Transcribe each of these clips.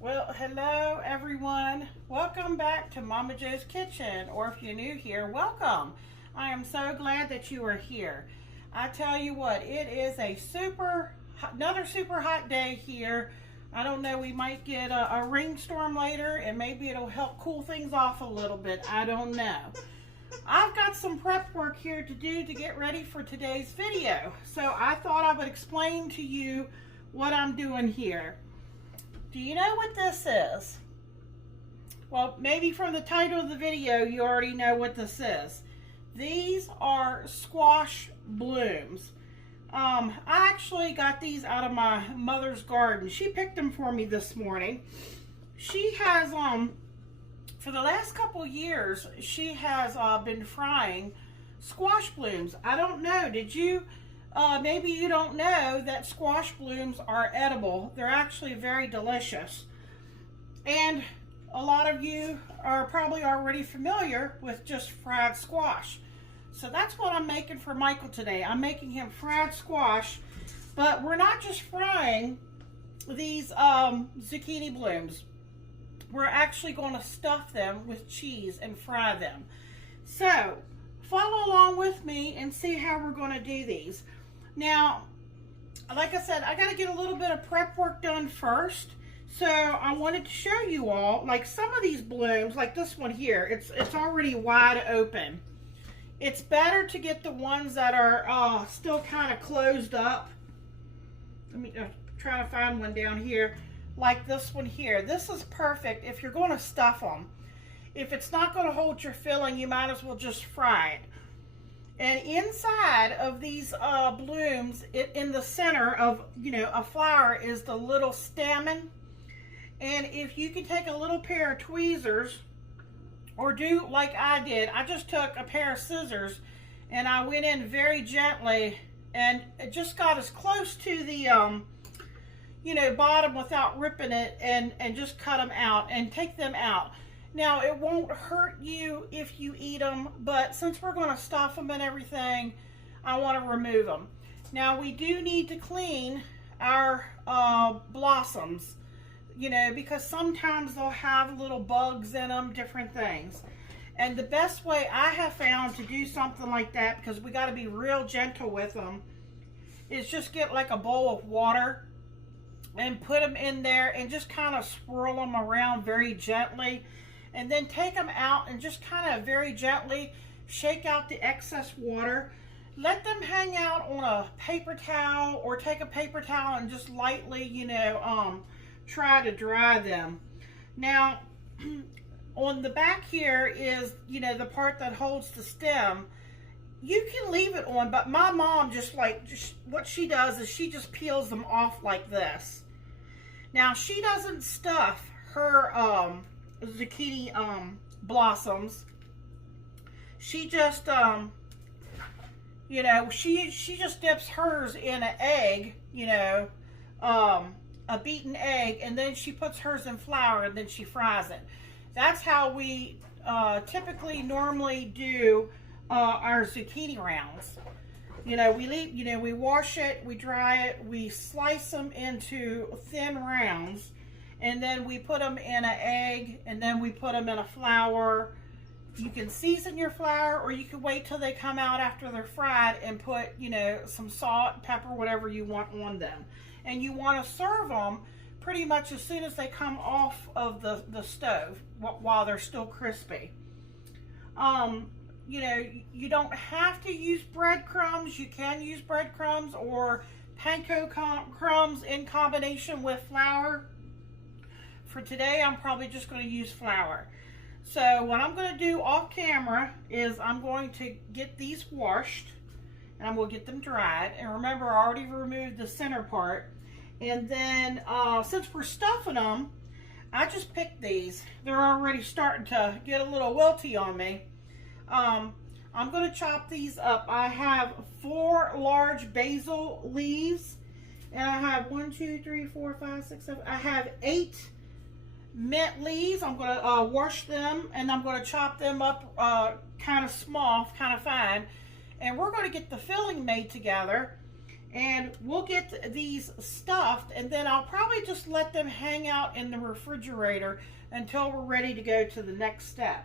Well, hello everyone. Welcome back to Momma Jo's Kitchen, or if you're new here, welcome. I am so glad that you are here. I tell you what, it is another super hot day here. I don't know, we might get a rainstorm later and maybe it'll help cool things off a little bit. I don't know. I've got some prep work here to do to get ready for today's video. So I thought I would explain to you what I'm doing here. Do you know what this is? Well, maybe from the title of the video, you already know what this is. These are squash blooms. I actually got these out of my mother's garden. She picked them for me this morning. She has, for the last couple years, she has been frying squash blooms. I don't know, did you? Maybe you don't know that squash blooms are edible. They're actually very delicious. And a lot of you are probably already familiar with just fried squash. So that's what I'm making for Michael today. I'm making him fried squash, but we're not just frying these zucchini blooms. We're actually going to stuff them with cheese and fry them. So follow along with me and see how we're going to do these. Now, like I said, I got to get a little bit of prep work done first. So I wanted to show you all, like some of these blooms, like this one here, it's already wide open. It's better to get the ones that are still kind of closed up. Let me try to find one down here, like this one here. This is perfect if you're going to stuff them. If it's not going to hold your filling, you might as well just fry it. And inside of these blooms, in the center of, a flower is the little stamen. And if you can take a little pair of tweezers, or do like I did, I just took a pair of scissors and I went in very gently and it just got as close to the, bottom without ripping it, and just cut them out and take them out. Now, it won't hurt you if you eat them, but since we're going to stuff them and everything, I want to remove them. Now, we do need to clean our blossoms, because sometimes they'll have little bugs in them, different things. And the best way I have found to do something like that, because we got to be real gentle with them, is just get like a bowl of water and put them in there and just kind of swirl them around very gently. And then take them out and just kind of very gently shake out the excess water. Let them hang out on a paper towel, or take a paper towel and just lightly, try to dry them. Now, on the back here is, the part that holds the stem. You can leave it on, but my mom just what she does is she just peels them off like this. Now, she doesn't stuff her zucchini blossoms. She just she just dips hers in an egg, a beaten egg, and then she puts hers in flour and then she fries it. That's how we typically normally do our zucchini rounds. We wash it, we dry it, we slice them into thin rounds, and then we put them in an egg, and then we put them in a flour. You can season your flour, or you can wait till they come out after they're fried and put, some salt, pepper, whatever you want on them. And you want to serve them pretty much as soon as they come off of the stove, while they're still crispy. You don't have to use breadcrumbs. You can use breadcrumbs or panko crumbs in combination with flour. For today, I'm probably just going to use flour. So what I'm going to do off camera is I'm going to get these washed, and I'm going to get them dried. And remember, I already removed the center part. And then since we're stuffing them, I just picked these. They're already starting to get a little wilty on me. I'm going to chop these up. I have 4 large basil leaves, and I have 1, 2, 3, 4, 5, 6, 7. I have 8 mint leaves. I'm going to wash them, and I'm going to chop them up kind of small, kind of fine. And we're going to get the filling made together. And we'll get these stuffed, and then I'll probably just let them hang out in the refrigerator until we're ready to go to the next step.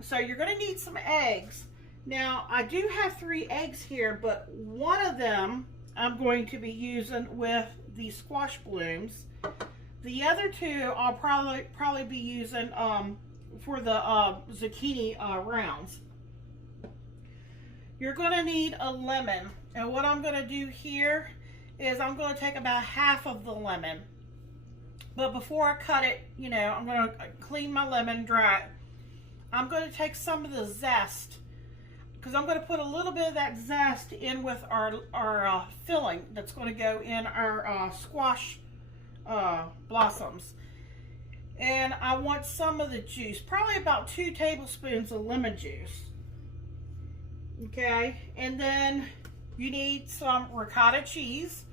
So you're going to need some eggs. Now, I do have 3 eggs here, but one of them I'm going to be using with the squash blooms. The other 2 I'll probably be using for the zucchini rounds. You're going to need a lemon. And what I'm going to do here is I'm going to take about half of the lemon. But before I cut it, you know, I'm going to clean my lemon, dry it. I'm going to take some of the zest, because I'm going to put a little bit of that zest in with our filling that's going to go in our squash blossoms. And I want some of the juice, probably about 2 tablespoons of lemon juice. Okay, and then you need some ricotta cheese.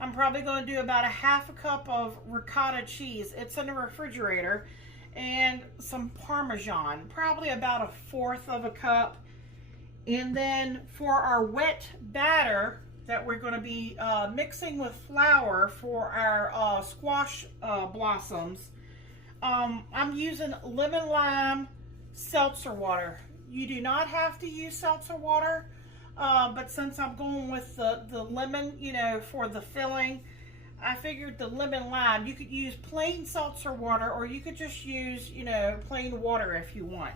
I'm probably going to do about a ½ cup of ricotta cheese. It's in the refrigerator. And some Parmesan, probably about a 1/4 cup. And then for our wet batter that we're going to be mixing with flour for our squash blossoms, I'm using lemon lime seltzer water. You do not have to use seltzer water, but since I'm going with the lemon, you know, for the filling, I figured the lemon lime, you could use plain seltzer water, or you could just use, you know, plain water if you want.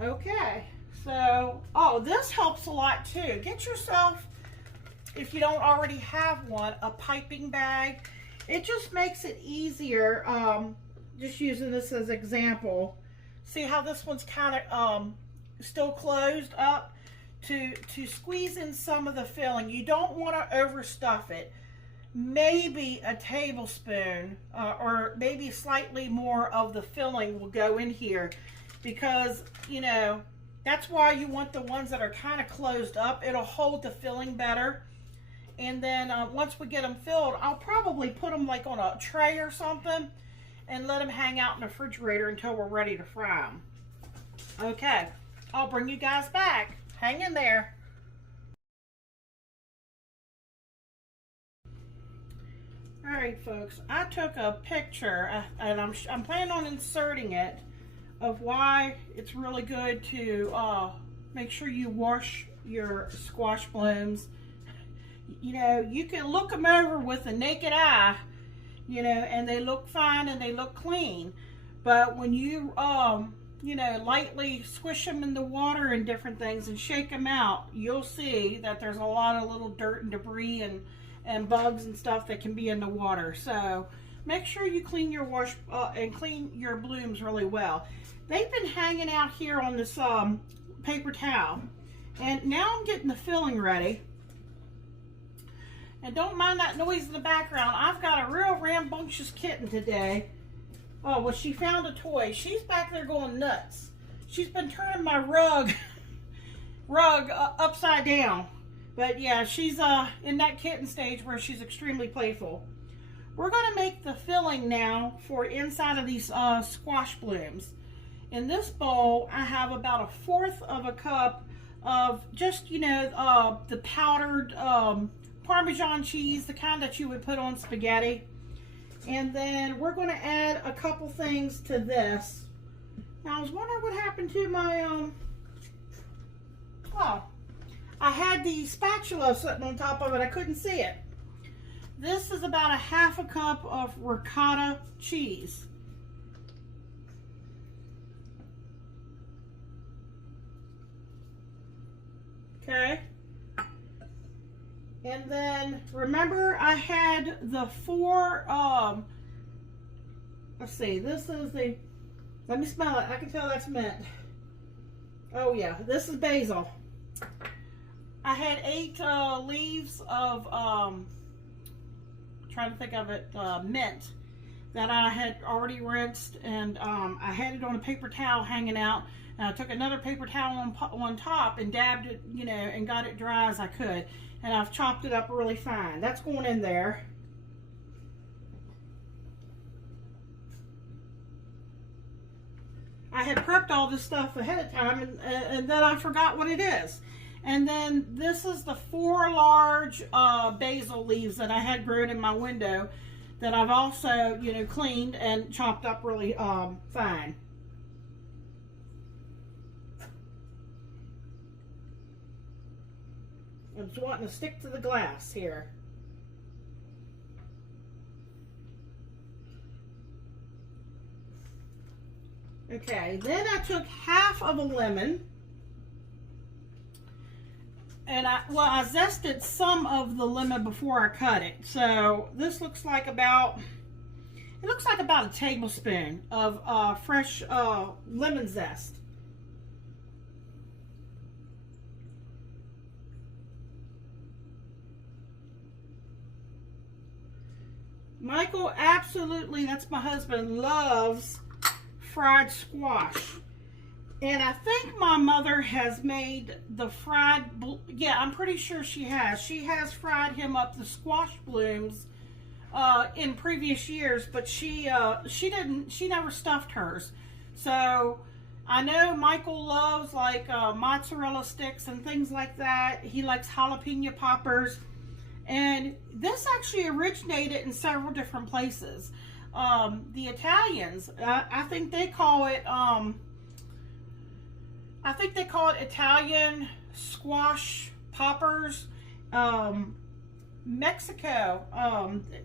Okay, so, oh, this helps a lot too. Get yourself, if you don't already have one, a piping bag. It just makes it easier, just using this as example. See how this one's kind of still closed up? To squeeze in some of the filling. You don't want to overstuff it. Maybe a tablespoon or maybe slightly more of the filling will go in here, because, you know, that's why you want the ones that are kind of closed up. It'll hold the filling better. And then once we get them filled, I'll probably put them like on a tray or something and let them hang out in the refrigerator until we're ready to fry them. Okay, I'll bring you guys back. Hang in there. All right, folks, I took a picture, and I'm planning on inserting it, of why it's really good to make sure you wash your squash blooms. You know, you can look them over with the naked eye, you know, and they look fine and they look clean. But when you, you know, lightly squish them in the water and different things and shake them out, you'll see that there's a lot of little dirt and debris and bugs and stuff that can be in the water. So make sure you clean your and clean your blooms really well. They've been hanging out here on this paper towel, and now I'm getting the filling ready. And don't mind that noise in the background. I've got a real rambunctious kitten today. Oh, well, she found a toy. She's back there going nuts. She's been turning my rug upside down. But yeah, she's in that kitten stage where she's extremely playful. We're going to make the filling now for inside of these squash blooms. In this bowl, I have about a 1/4 cup of just, you know, the powdered Parmesan cheese, the kind that you would put on spaghetti. And then we're going to add a couple things to this. Now, I was wondering what happened to my, oh, I had the spatula sitting on top of it. I couldn't see it. This is about a 1/2 cup of ricotta cheese. Okay. And then remember, I had the 4, let's see, this is the, let me smell it. I can tell that's mint. Oh yeah, this is basil. I had 8 leaves of, trying to think of it, mint that I had already rinsed, and I had it on a paper towel hanging out. And I took another paper towel on top and dabbed it, you know, and got it dry as I could. And I've chopped it up really fine. That's going in there. I had prepped all this stuff ahead of time, and then I forgot what it is. And then this is the 4 large basil leaves that I had grown in my window that I've also, you know, cleaned and chopped up really fine. I'm just wanting to stick to the glass here. Okay, then I took half of a lemon and I zested some of the lemon before I cut it. So this looks like about a tablespoon of fresh lemon zest. Michael absolutely, that's my husband, loves fried squash. And I think my mother has made the fried, yeah, I'm pretty sure she has. She has fried him up the squash blooms in previous years, but she never stuffed hers. So I know Michael loves like mozzarella sticks and things like that. He likes jalapeno poppers. And this actually originated in several different places. The Italians, I think they call it Italian squash poppers. Mexico,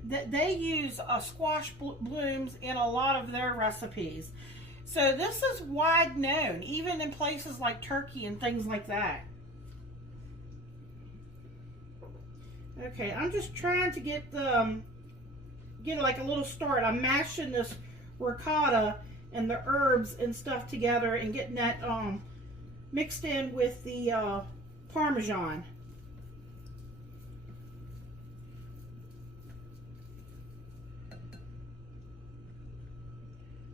they use squash blooms in a lot of their recipes. So this is wide known, even in places like Turkey and things like that. Okay, I'm just trying to get like a little start. I'm mashing this ricotta and the herbs and stuff together and getting that mixed in with the Parmesan.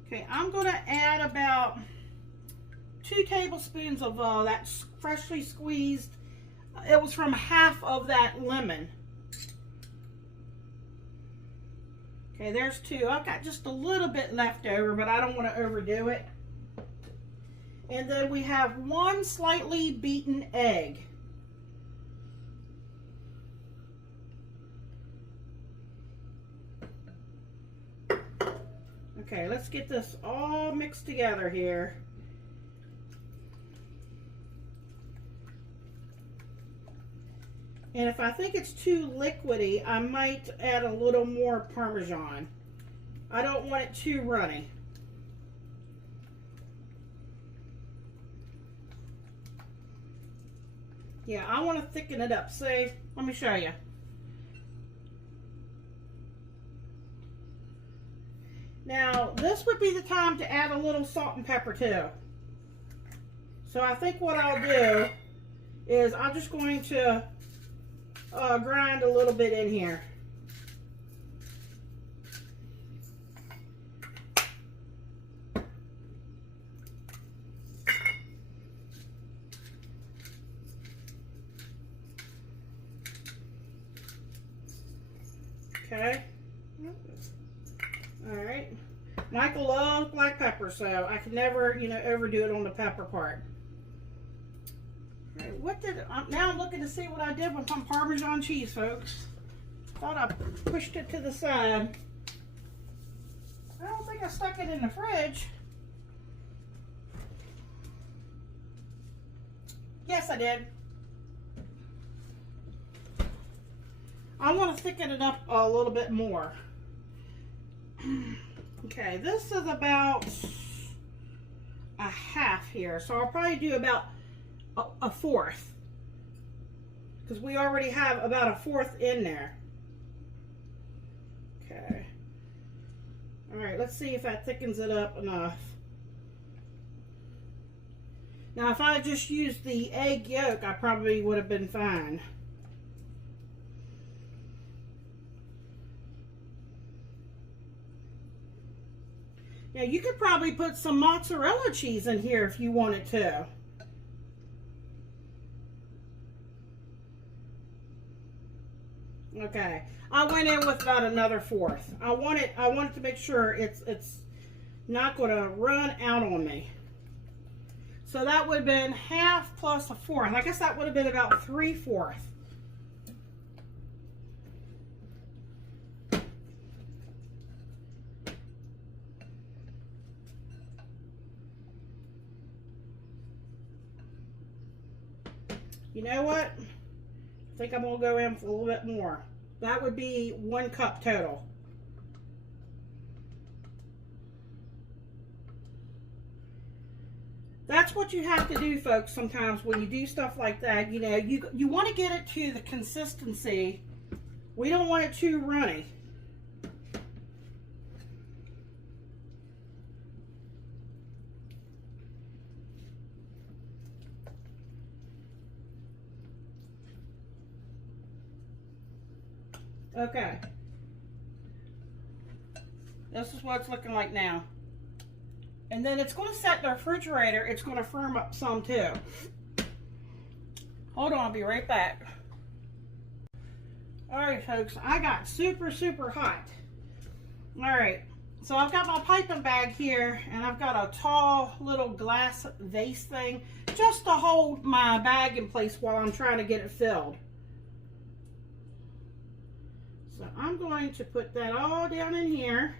Okay, I'm going to add about 2 tablespoons of that freshly squeezed. It was from half of that lemon. Okay, there's 2. I've got just a little bit left over, but I don't want to overdo it. And then we have 1 slightly beaten egg. Okay, let's get this all mixed together here. And if I think it's too liquidy, I might add a little more Parmesan. I don't want it too runny. Yeah, I want to thicken it up. See, let me show you. Now, this would be the time to add a little salt and pepper too. So I think what I'll do is I'm just going to grind a little bit in here. Okay. All right. Michael loves black pepper, so I can never, you know, overdo it on the pepper part. Now I'm looking to see what I did with some Parmesan cheese, folks. Thought I pushed it to the side. I don't think I stuck it in the fridge. Yes, I did. I want to thicken it up a little bit more. Okay, this is about a half here, so I'll probably do about a fourth, because we already have about a fourth in there. Okay. All right, let's see if that thickens it up enough. Now, if I had just used the egg yolk, I probably would have been fine. Now, you could probably put some mozzarella cheese in here if you wanted to. Okay, I went in with about another fourth. I wanted to make sure it's not going to run out on me. So that would have been half plus a fourth. I guess that would have been about 3/4. You know what? I think I'm going to go in for a little bit more. That would be 1 cup total. That's what you have to do, folks, sometimes when you do stuff like that. You know, you want to get it to the consistency. We don't want it too runny. Okay. This is what it's looking like now. And then it's going to set the refrigerator. It's going to firm up some too. Hold on, I'll be right back. Alright folks, I got super hot. Alright, so I've got my piping bag here, and I've got a tall little glass vase thing just to hold my bag in place while I'm trying to get it filled. So I'm going to put that all down in here.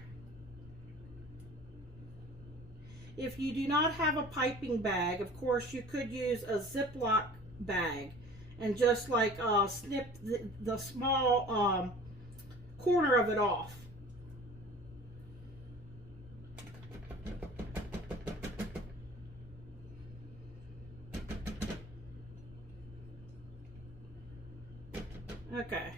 If you do not have a piping bag, of course you could use a Ziploc bag and just like snip the small corner of it off. Okay.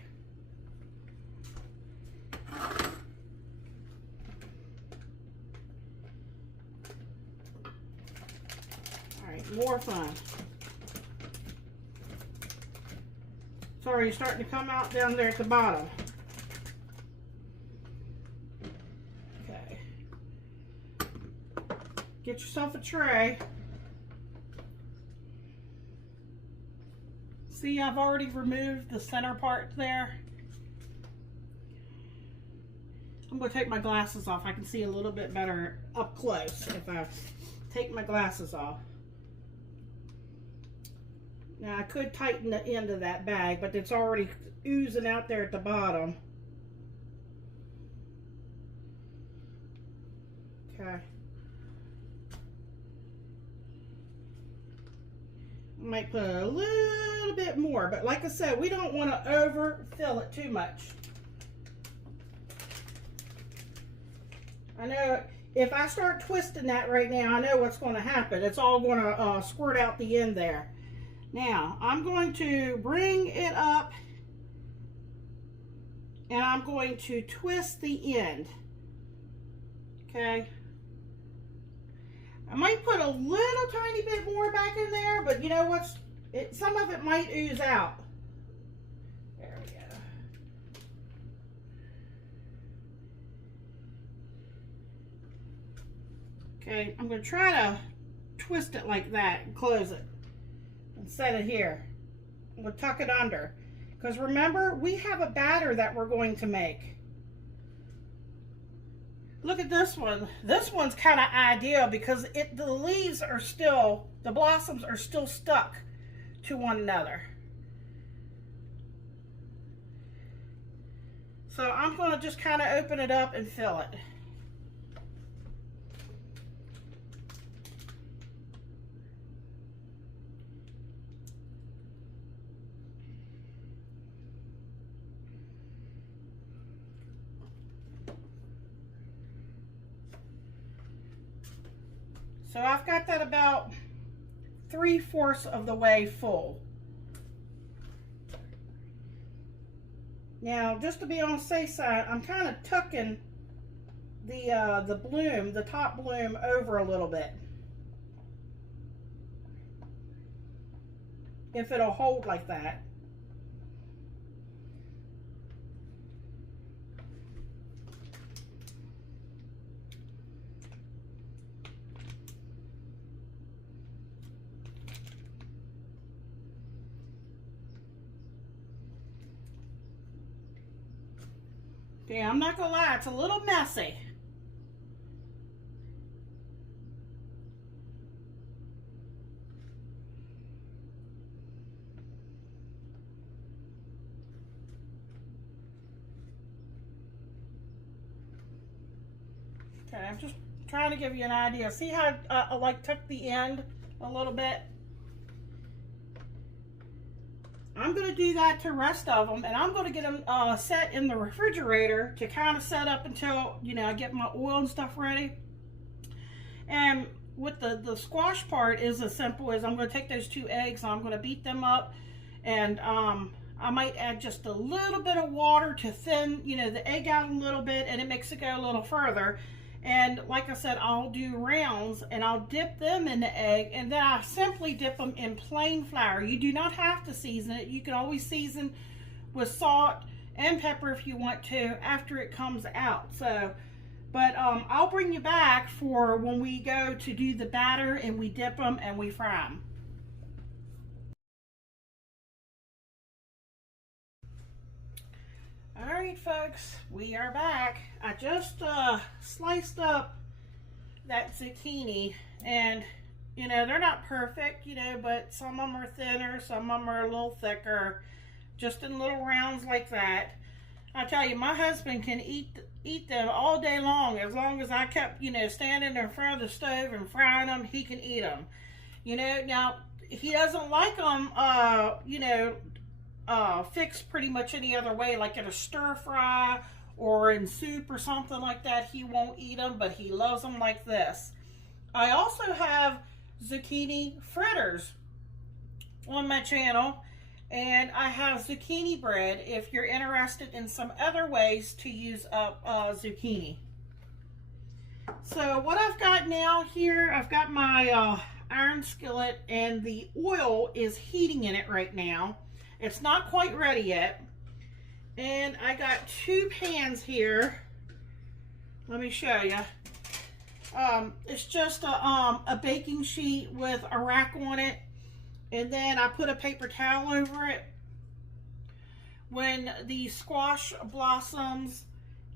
More fun. Sorry, you're starting to come out down there at the bottom. Okay. Get yourself a tray. See, I've already removed the center part there. I'm going to take my glasses off. I can see a little bit better up close if I take my glasses off. Now I could tighten the end of that bag, but it's already oozing out there at the bottom. Okay. I might put a little bit more, but like I said, we don't want to overfill it too much. I know if I start twisting that right now, I know what's going to happen. It's all going to squirt out the end there. Now, I'm going to bring it up and I'm going to twist the end. Okay. I might put a little tiny bit more back in there, but you know what's, some of it might ooze out. There we go. Okay, I'm going to try to twist it like that and close it. Set it here. We'll tuck it under, because remember, we have a batter that we're going to make. Look at this one. This one's kind of ideal because the leaves are still, the blossoms are still stuck to one another. So I'm going to just kind of open it up and fill it. So I've got that about 3/4 of the way full. Now, just to be on the safe side, I'm kind of tucking the bloom, the top bloom, over a little bit. If it'll hold like that. Okay, I'm not gonna lie, it's a little messy. Okay, I'm just trying to give you an idea. See how I like tuck the end a little bit? I'm going to do that to the rest of them, and I'm going to get them set in the refrigerator to kind of set up until, you know, I get my oil and stuff ready. And with the squash part is as simple as I'm going to take those 2 eggs, I'm going to beat them up, and I might add just a little bit of water to thin, you know, the egg out a little bit, and it makes it go a little further. And like I said, I'll do rounds, and I'll dip them in the egg, and then I simply dip them in plain flour. You do not have to season it. You can always season with salt and pepper if you want to after it comes out. So, but I'll bring you back for when we go to do the batter and we dip them and we fry them. All right, folks, we are back. I just sliced up that zucchini, and you know, they're not perfect, you know, but some of them are thinner, some of them are a little thicker, just in little rounds like that. I tell you, my husband can eat them all day long as I kept, you know, standing in front of the stove and frying them. He can eat them, you know. Now he doesn't like them, you know, fixed pretty much any other way, like in a stir fry or in soup or something like that. He won't eat them, but he loves them like this. I also have zucchini fritters on my channel, and I have zucchini bread if you're interested in some other ways to use up zucchini. So what I've got now here, I've got my iron skillet, and the oil is heating in it right now. It's not quite ready yet. And I got 2 pans here. Let me show you. It's just a baking sheet with a rack on it. And then I put a paper towel over it. When the squash blossoms,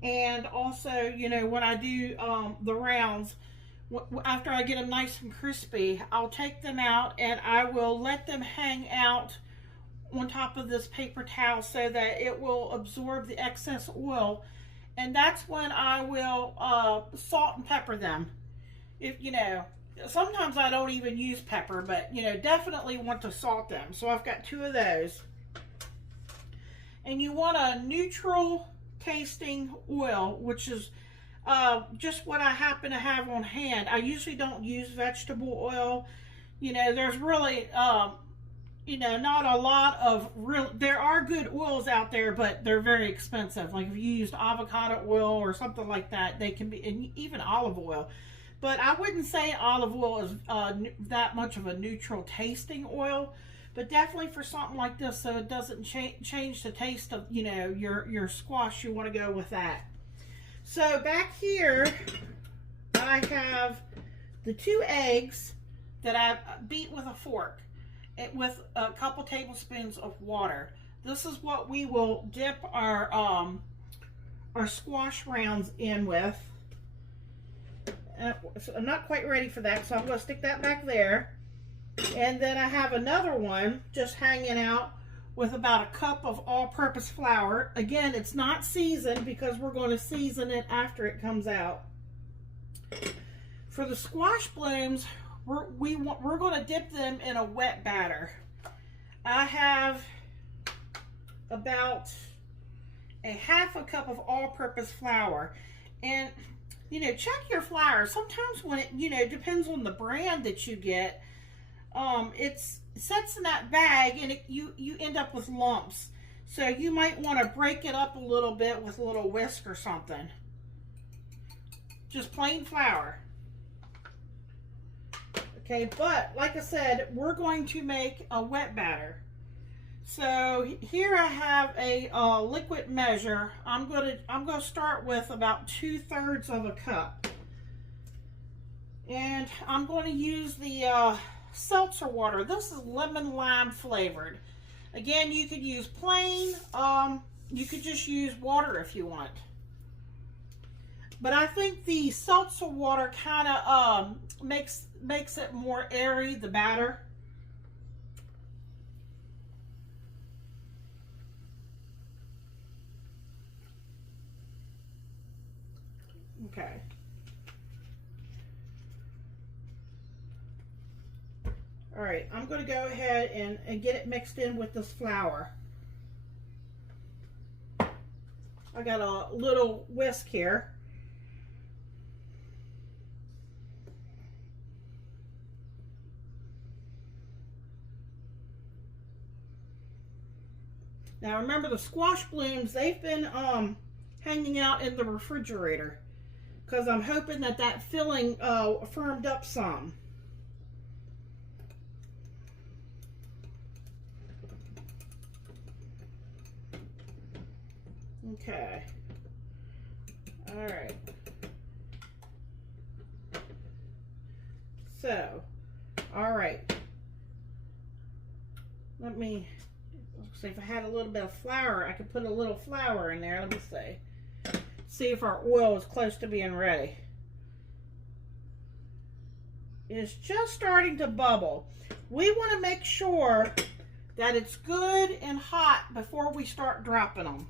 and also, you know, when I do the rounds, after I get them nice and crispy, I'll take them out and I will let them hang out on top of this paper towel so that it will absorb the excess oil. And that's when I will salt and pepper them. If you know, sometimes I don't even use pepper, but you know, definitely want to salt them. So I've got 2 of those. And you want a neutral tasting oil, which is just what I happen to have on hand. I usually don't use vegetable oil. You know, there's really you know, not a lot of real, there are good oils out there, but they're very expensive. Like if you used avocado oil or something like that, they can be, and even olive oil. But I wouldn't say olive oil is that much of a neutral tasting oil, but definitely for something like this, so it doesn't change the taste of, you know, your squash, you want to go with that. So back here, I have the 2 eggs that I beat with a fork, with a couple tablespoons of water. This is what we will dip our squash rounds in with. So I'm not quite ready for that, so I'm going to stick that back there. And then I have another one just hanging out with about a cup of all-purpose flour. Again, it's not seasoned because we're going to season it after it comes out. For the squash blooms, we're going to dip them in a wet batter. I have about a half a cup of all-purpose flour. And, you know, check your flour. Sometimes when it, you know, depends on the brand that you get, it sets in that bag and you end up with lumps. So you might want to break it up a little bit with a little whisk or something. Just plain flour. Okay, but like I said, we're going to make a wet batter. So here I have a liquid measure. I'm gonna start with about 2/3 of a cup, and I'm going to use the seltzer water. This is lemon lime flavored. Again, you could use plain. You could just use water if you want. But I think the seltzer water kind of makes it more airy, the batter. Okay. All right, I'm going to go ahead and get it mixed in with this flour. I got a little whisk here. Now remember, the squash blooms, they've been hanging out in the refrigerator because I'm hoping that that filling firmed up some. Okay. All right. So, all right. Let me see if I had a little bit of flour. I could put a little flour in there. Let me see. See if our oil is close to being ready. It's just starting to bubble. We want to make sure that it's good and hot before we start dropping them.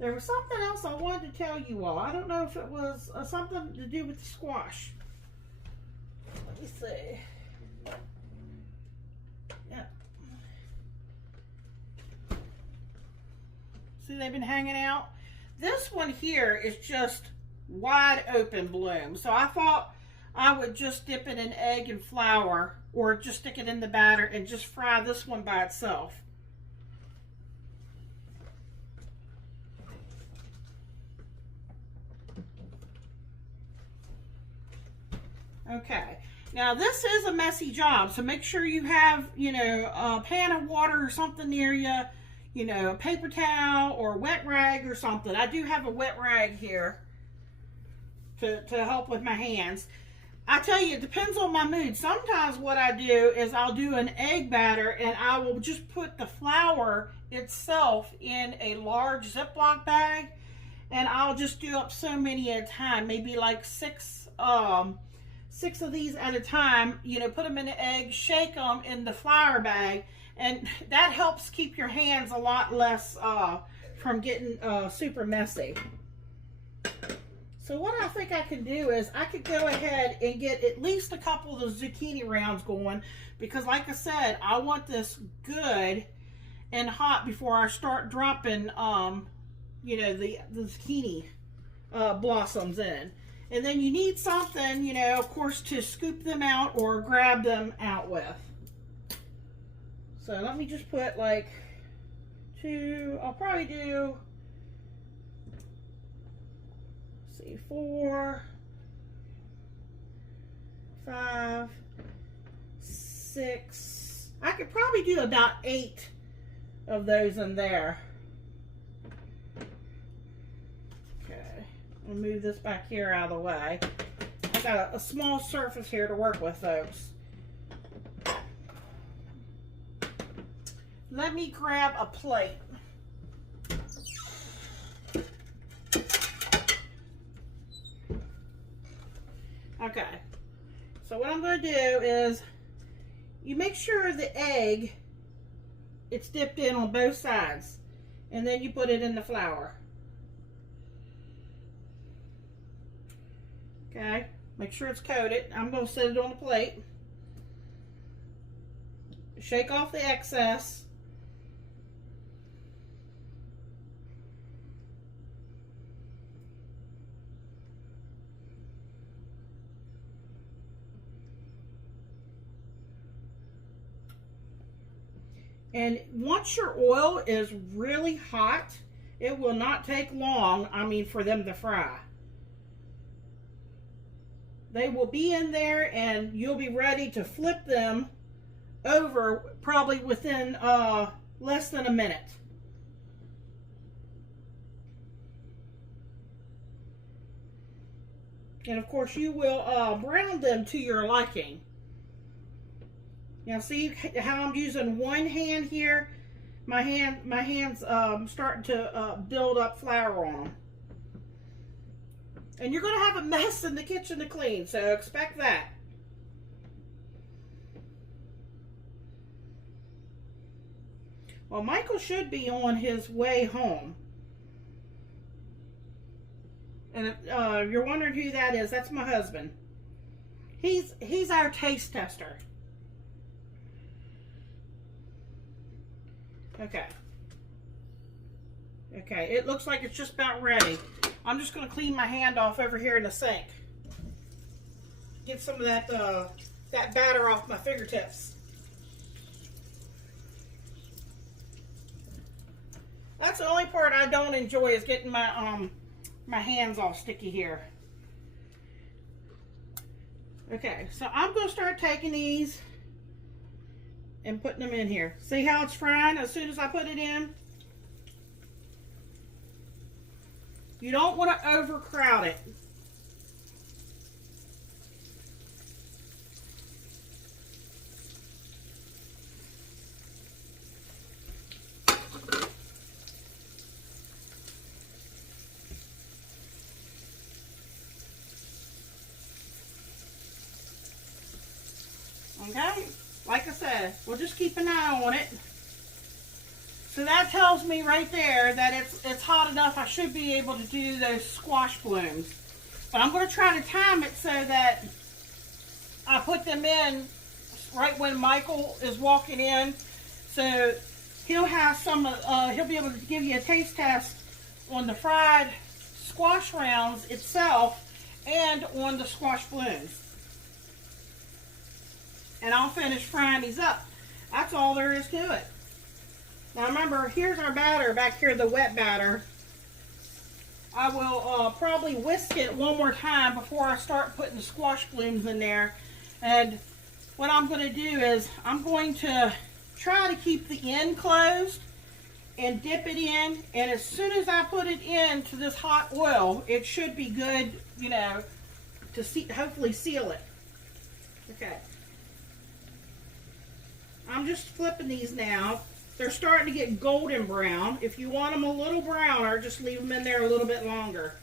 There was something else I wanted to tell you all. I don't know if it was something to do with the squash. Let me see. Yeah. See, they've been hanging out. This one here is just wide open bloom. So I thought I would just dip it in egg and flour, or just stick it in the batter and just fry this one by itself. Okay, now this is a messy job, so make sure you have, you know, a pan of water or something near you, you know, a paper towel or a wet rag or something. I do have a wet rag here to help with my hands. I tell you, it depends on my mood. Sometimes what I do is I'll do an egg batter and I will just put the flour itself in a large Ziploc bag, and I'll just do up so many at a time, maybe like six of these at a time, you know, put them in the egg, shake them in the flour bag, and that helps keep your hands a lot less from getting super messy. So what I think I can do is I could go ahead and get at least a couple of the zucchini rounds going, because like I said, I want this good and hot before I start dropping, you know, the zucchini blossoms in. And then you need something, you know, of course, to scoop them out or grab them out with. So let me just put like two, I'll probably do, let's see, 4, 5, 6. I could probably do about 8 of those in there. I'll move this back here out of the way. I got a small surface here to work with, folks. Let me grab a plate. Okay. So what I'm going to do is, you make sure the egg, it's dipped in on both sides, and then you put it in the flour. Okay, make sure it's coated. I'm going to set it on the plate. Shake off the excess. And once your oil is really hot, it will not take long, I mean, for them to fry. They will be in there and you'll be ready to flip them over probably within less than a minute. And of course you will brown them to your liking. Now see how I'm using one hand here? My hand's starting to build up flour on them. And you're going to have a mess in the kitchen to clean, so expect that. Well, Michael should be on his way home. And if you're wondering who that is, that's my husband. He's our taste tester. Okay. Okay, it looks like it's just about ready. I'm just going to clean my hand off over here in the sink. Get some of that batter off my fingertips. That's the only part I don't enjoy, is getting my my hands all sticky here. Okay, so I'm going to start taking these and putting them in here. See how it's frying as soon as I put it in? You don't want to overcrowd it. Okay, like I said, we'll just keep an eye on it. So that tells me right there that it's hot enough. I should be able to do those squash blooms. But I'm going to try to time it so that I put them in right when Michael is walking in. So he'll have some, he'll be able to give you a taste test on the fried squash rounds itself and on the squash blooms. And I'll finish frying these up. That's all there is to it. Now remember, here's our batter back here, the wet batter. I will probably whisk it one more time before I start putting the squash blooms in there. And what I'm going to do is I'm going to try to keep the end closed and dip it in. And as soon as I put it into this hot oil, it should be good, you know, to hopefully seal it. Okay. I'm just flipping these now. They're starting to get golden brown. If you want them a little browner, just leave them in there a little bit longer.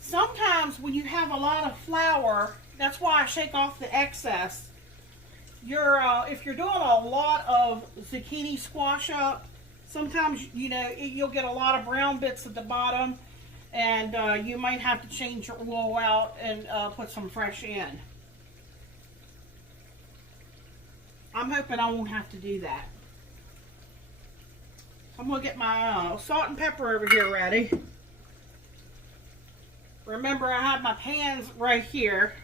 Sometimes when you have a lot of flour, that's why I shake off the excess. If you're doing a lot of zucchini squash up, sometimes, you know, you'll get a lot of brown bits at the bottom, and you might have to change your oil out and put some fresh in. I'm hoping I won't have to do that. I'm going to get my salt and pepper over here ready. Remember, I have my pans right here.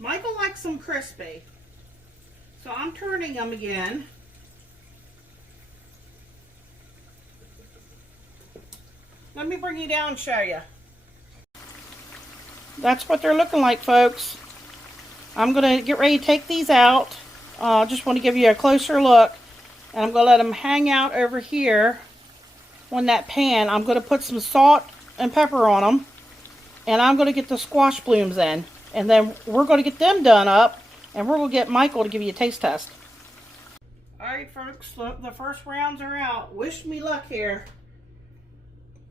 Michael likes them crispy, so I'm turning them again. Let me bring you down and show you. That's what they're looking like, folks. I'm going to get ready to take these out. Just want to give you a closer look. And I'm going to let them hang out over here on that pan. I'm going to put some salt and pepper on them. And I'm going to get the squash blooms in. And then we're going to get them done up. And we're going to get Michael to give you a taste test. Alright, folks. Look, the first rounds are out. Wish me luck here.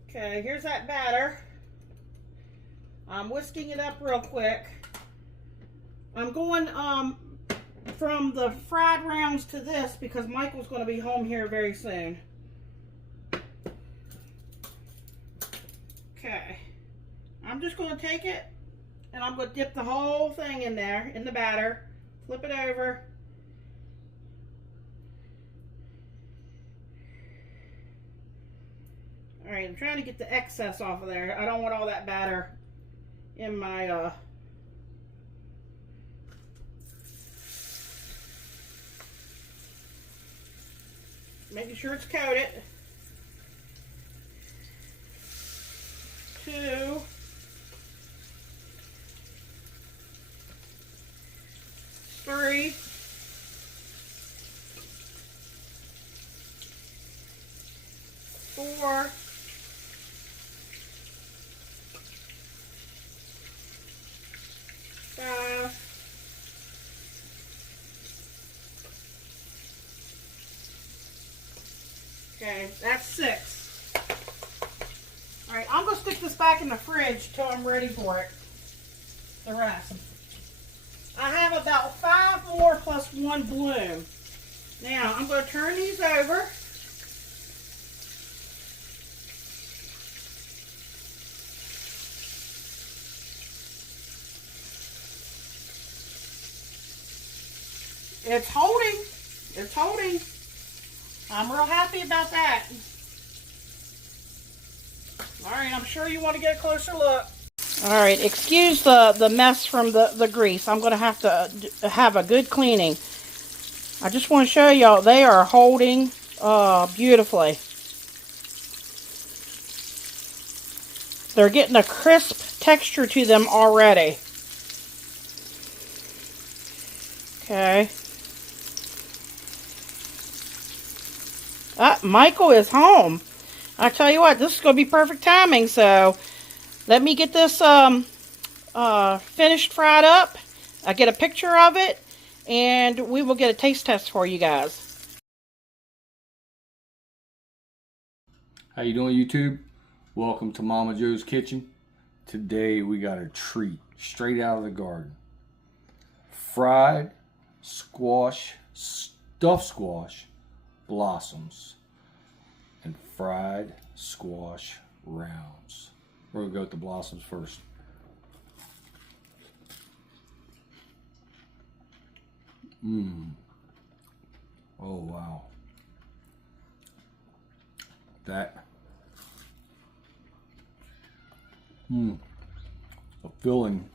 Okay, here's that batter. I'm whisking it up real quick. I'm going from the fried rounds to this because Michael's going to be home here very soon. Okay, I'm just going to take it and I'm going to dip the whole thing in there, in the batter. Flip it over. Alright, I'm trying to get the excess off of there. I don't want all that batter in my making sure it's coated. 2, 3, 4, 5, 6. Okay, that's 6. Alright, I'm going to stick this back in the fridge till I'm ready for it. The rest. I have about 5 more plus 1 bloom. Now, I'm going to turn these over. It's holding. It's holding. I'm real happy about that. All right, I'm sure you want to get a closer look. All right, excuse the mess from the grease. I'm going to have a good cleaning. I just want to show y'all they are holding beautifully. They're getting a crisp texture to them already. Okay. Michael is home. I tell you what, this is going to be perfect timing. So let me get this finished fried up. I get a picture of it, and we will get a taste test for you guys. How you doing, YouTube? Welcome to Momma Jo's Kitchen. Today we got a treat straight out of the garden. Fried squash, stuffed squash blossoms and fried squash rounds. We're gonna go with the blossoms first. Oh wow. That the filling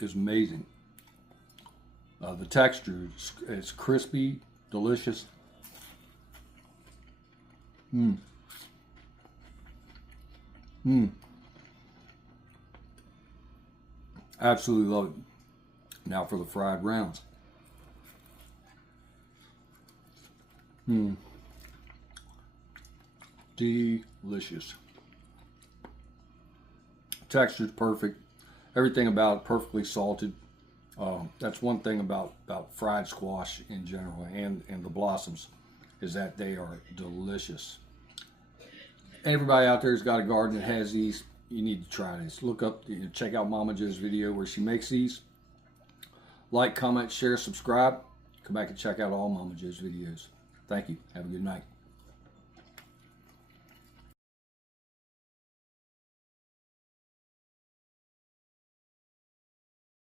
is amazing. The texture is crispy, delicious. Absolutely love it. Now for the fried rounds. Delicious. Texture's perfect. Everything about it perfectly salted. That's one thing about fried squash in general, and the blossoms, is that they are delicious. Everybody out there's got a garden that has these. You need to try this. Look up, check out Momma Jo's video where she makes these. Like, comment, share, subscribe. Come back and check out all Momma Jo's videos. Thank you. Have a good night.